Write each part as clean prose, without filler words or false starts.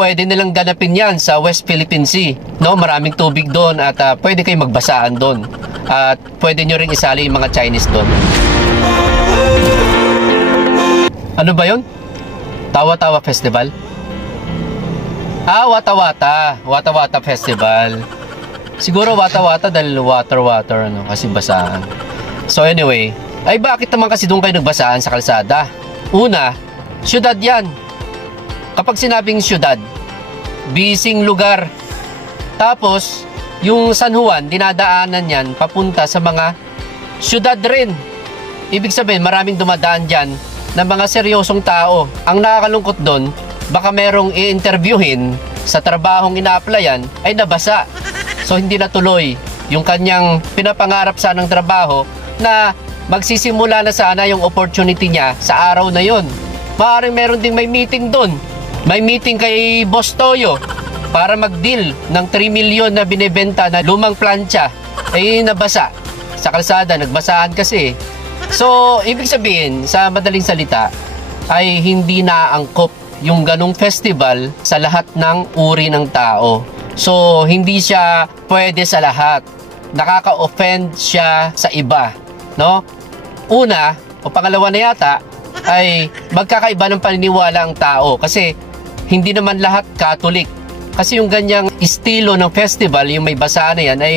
pwede nilang ganapin yan sa West Philippine Sea. No? Maraming tubig doon at pwede kayo magbasaan doon. At pwede nyo rin isali yung mga Chinese doon. Ano ba yun? Tawa-Tawa Festival? Wata-Wata. Wata-Wata Festival. Siguro Wata-Wata dahil water, ano, kasi basaan. So anyway, ay bakit naman kasi doon kayo nagbasaan sa kalsada? Una, syudad yan. Kapag sinabing syudad, bising lugar. Tapos, yung San Juan, dinadaanan yan papunta sa mga syudad rin. Ibig sabihin, maraming dumadaan dyan ng mga seryosong tao. Ang nakakalungkot doon, baka merong i-interviewin sa trabahong ina-applyan ay nabasa. So, hindi natuloy yung kanyang pinapangarap sanang trabaho na magsisimula na sana yung opportunity niya sa araw na yon. Maaaring meron ding may meeting doon. May meeting kay Boss Toyo para mag-deal ng 3 million na binibenta na lumang plancha. Eh, nabasa. Sa kalsada, nagbasaan kasi. So, ibig sabihin, sa madaling salita, ay hindi naangkop yung ganong festival sa lahat ng uri ng tao. So, hindi siya pwede sa lahat. Nakaka-offend siya sa iba. No? Una, o pangalawa na yata, ay magkakaiba ng paniniwala ang tao. Kasi, hindi naman lahat Catholic. Kasi yung ganyang estilo ng festival, yung may basaan na yan, ay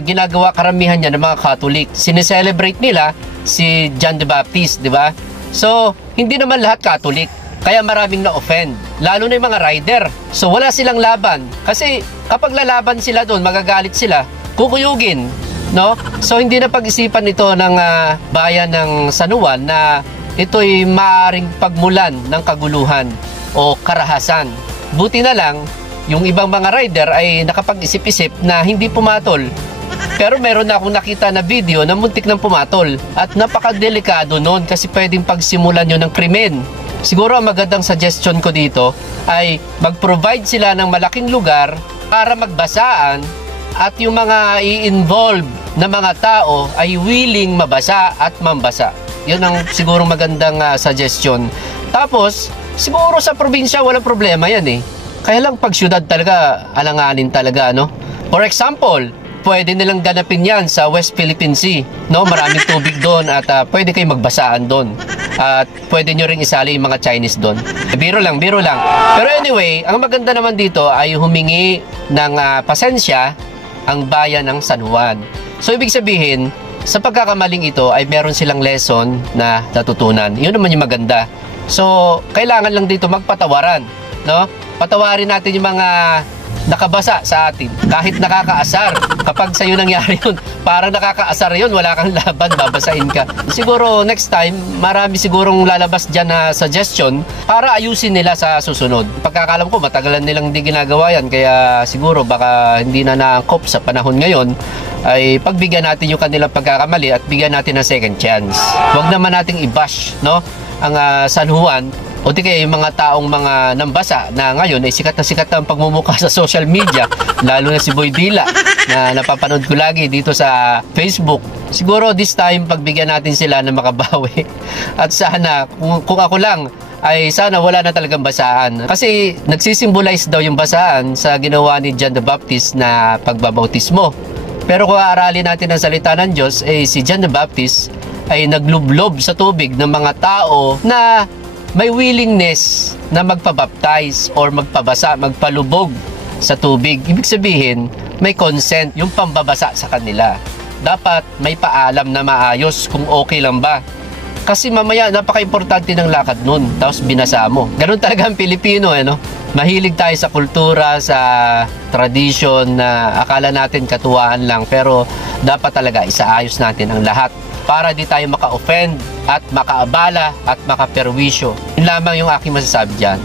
ginagawa karamihan niya ng mga Catholic. Sineselebrate nila si John the Baptist, di ba? So, hindi naman lahat Catholic. Kaya maraming na-offend. Lalo na yung mga rider. So, wala silang laban. Kasi, kapag lalaban sila doon, magagalit sila, kukuyugin. No? So, hindi na pag-isipan nito ng bayan ng San Juan na ito'y maaaring pagmulan ng kaguluhan o karahasan. Buti na lang, yung ibang mga rider ay nakapag-isip-isip na hindi pumatol. Pero meron na akong nakita na video na muntik ng pumatol. At napakadelikado nun kasi pwedeng pagsimulan yun ng krimen. Siguro ang magandang suggestion ko dito ay mag-provide sila ng malaking lugar para magbasaan at yung mga i-involve na mga tao ay willing mabasa at mambasa. Yun ang siguro magandang suggestion. Tapos, siguro sa probinsya walang problema yan eh. Kaya lang pag syudad talaga, alanganin talaga, no? For example, pwede nilang ganapin yan sa West Philippine Sea, no? Maraming tubig doon at pwede kayo magbasaan doon. At pwede nyo ring isali yung mga Chinese doon. Biro lang, biro lang. Pero anyway, ang maganda naman dito ay humingi ng pasensya ang bayan ng San Juan. So, ibig sabihin, sa pagkakamaling ito ay meron silang lesson na natutunan. Yun naman yung maganda. So, kailangan lang dito magpatawaran, no? Patawarin natin yung mga nakabasa sa atin. Kahit nakakaasar. Kapag sa'yo nangyari yun, parang nakakaasar yun, wala kang laban, babasain ka. Siguro, next time, marami sigurong lalabas dyan na suggestion para ayusin nila sa susunod. Pagkakalam ko, matagalan nilang hindi ginagawa yan. Kaya siguro, baka hindi na naangkop sa panahon ngayon, ay pagbigyan natin yung kanilang pagkakamali at bigyan natin ng second chance. Huwag naman nating i-bash, no? Ang San Juan o di kaya yung mga taong mga nambasa na ngayon ay sikat na ang pagmumukha sa social media, lalo na si Boy Dila na napapanood ko lagi dito sa Facebook. Siguro this time pagbigyan natin sila na makabawi at sana kung ako lang ay sana wala na talagang basaan. Kasi nagsisimbolize daw yung basaan sa ginawa ni John the Baptist na pagbabautismo. Pero kung aaralin natin ang salita ng Diyos, si John the Baptist ay naglublob sa tubig ng mga tao na may willingness na magpabaptize or magpabasa, magpalubog sa tubig. Ibig sabihin, may consent yung pambabasa sa kanila. Dapat may paalam na maayos kung okay lang ba. Kasi mamaya, napaka-importante ng lakad nun. Tapos binasa mo. Ganun talaga ang Pilipino, no? Mahilig tayo sa kultura, sa tradition na akala natin katuwaan lang. Pero dapat talaga isaayos natin ang lahat para di tayo maka-offend at makaabala at makaperwisyo. Yun lamang yung aking masasabi dyan.